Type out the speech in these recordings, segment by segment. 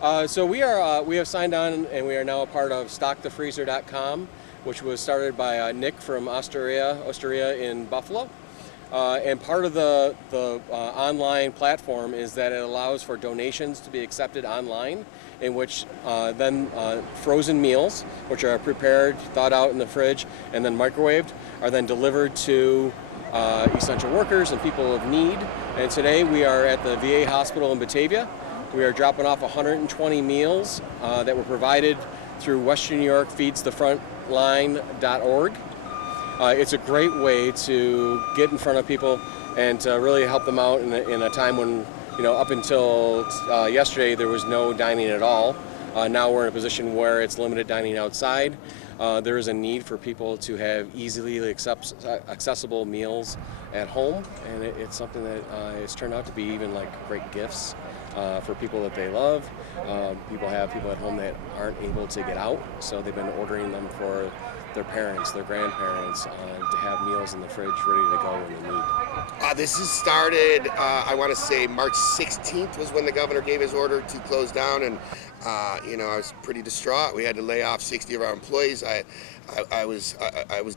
So we have signed on, and we are now a part of StockTheFreezer.com, which was started by Nick from Osteria in Buffalo. And part of the online platform is that it allows for donations to be accepted online, in which then frozen meals, which are prepared, thawed out in the fridge, and then microwaved, are then delivered to essential workers and people of need. And today we are at the VA hospital in Batavia. We are dropping off 120 meals that were provided through Western New York feedsthefrontline.org. It's a great way to get in front of people and to really help them out in a time when, up until yesterday there was no dining at all. Now we're in a position where it's limited dining outside. There is a need for people to have easily accessible meals at home, and it's something that has turned out to be even like great gifts for people that they love. People have people at home that aren't able to get out, so they've been ordering them for their parents, their grandparents, to have meals in the fridge ready to go when they need. This has started, I want to say March 16th was when the governor gave his order to close down, and I was pretty distraught. We had to lay off 60 of our employees. I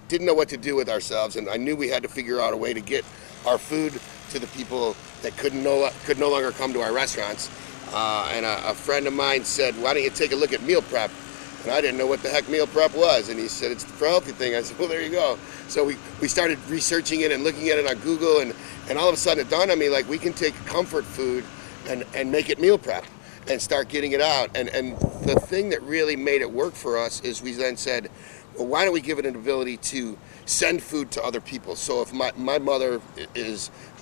didn't know what to do with ourselves, and I knew we had to figure out a way to get our food to the people that could no longer come to our restaurants. And a friend of mine said, "Why don't you take a look at meal prep?" And I didn't know what the heck meal prep was, and he said, "It's the healthy thing." I said, "Well, there you go." So we started researching it and looking at it on Google, and all of a sudden it dawned on me, like, we can take comfort food and make it meal prep and start getting it out. And the thing that really made it work for us is we then said, well, why don't we give it an ability to send food to other people? So if my mother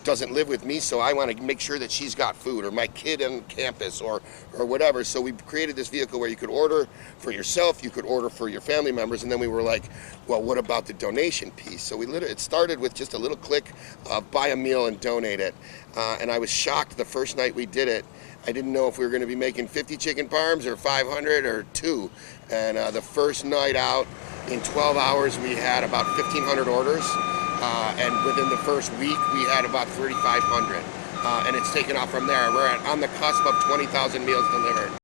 doesn't live with me, so I want to make sure that she's got food, or my kid on campus, or whatever. So we created this vehicle where you could order for yourself, you could order for your family members, and then we were like, well, what about the donation piece? So it started with just a little click of buy a meal and donate it. And I was shocked the first night we did it. I didn't know if we were going to be making 50 chicken parms or 500 or 2. And the first night out, in 12 hours, we had about 1,500 orders. And within the first week, we had about 3,500. And it's taken off from there. We're on the cusp of 20,000 meals delivered.